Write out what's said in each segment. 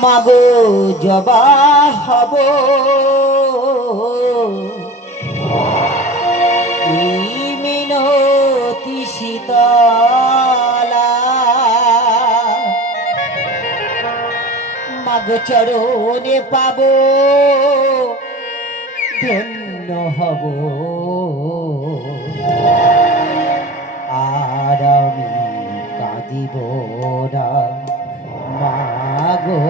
মাগো জবা হব মিনতি শীতলা মাগো চরণে পাব ধন্য হব আর আমি কাঁদিব না মাগো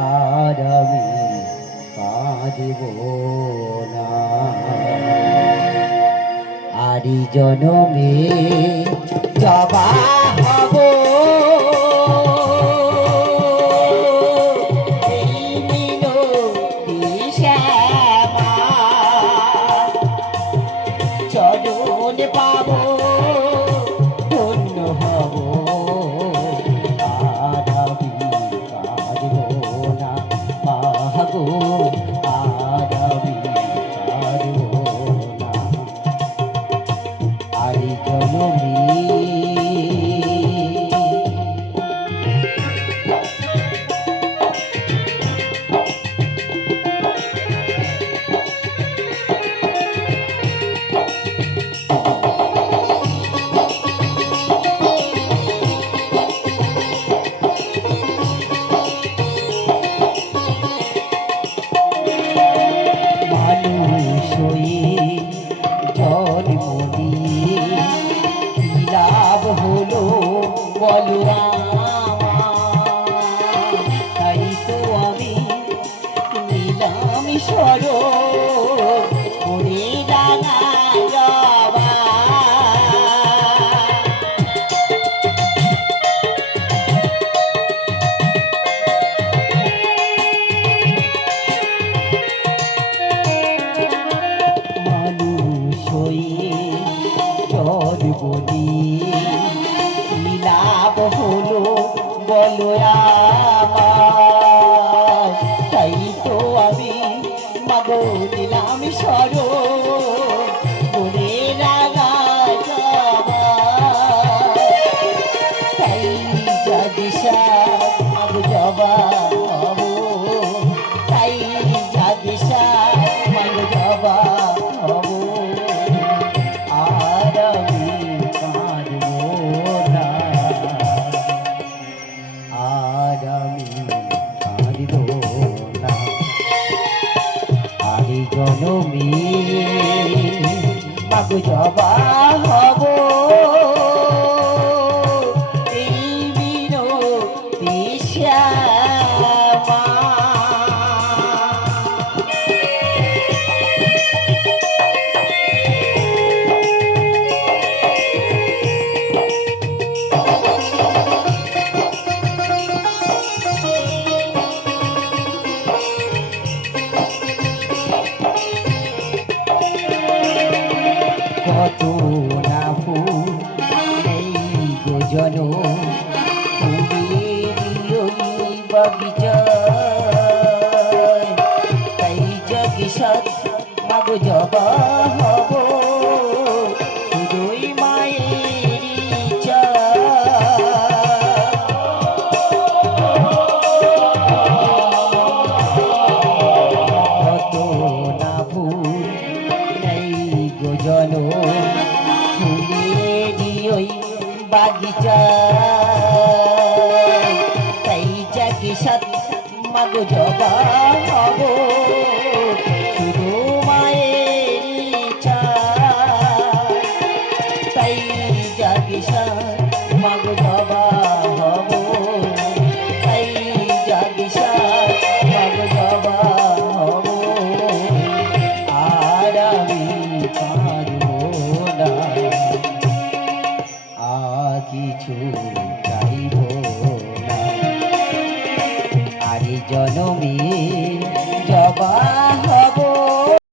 আর আমি কাঁদিব না আরি জনমে জবা হব চরণে পাব ধন্য হব আর আমি কাঁদিব না মাগো আর আমি কাঁদিব না আরি জনমী লাভ হলো বলো তাই তো আমি নিলাম সরে ডাঙা বলি লাভ হলো বলো আমার তাই তো আমি মাগো নিলাম সরো মনে রাগা তাই জাদিশা মাগো জবা হব তাই জাদিশা মাগো জবা হব আর আমি কাঁদব না আর আমি কাঁদিব না আরি জনমী মাগো জবা হব এই মিনতি শ্যামা কত না ফুল নেই গো জন বগিচায় তাই জগে সৎ মাগো জবা হব শুধুই মায়ের ইচ্ছা কত না ফুল নেই গো জন বাগিচা তাই জাগে সাথ মাগো জবা হব শুধু মায়ের ইচ্ছা তাই জাগে সাথ মাগো জবা হব তাই জাগে সাথ মাগো জবা হব আর আমি কাঁদব না কিছু চাইব না আরি জনমী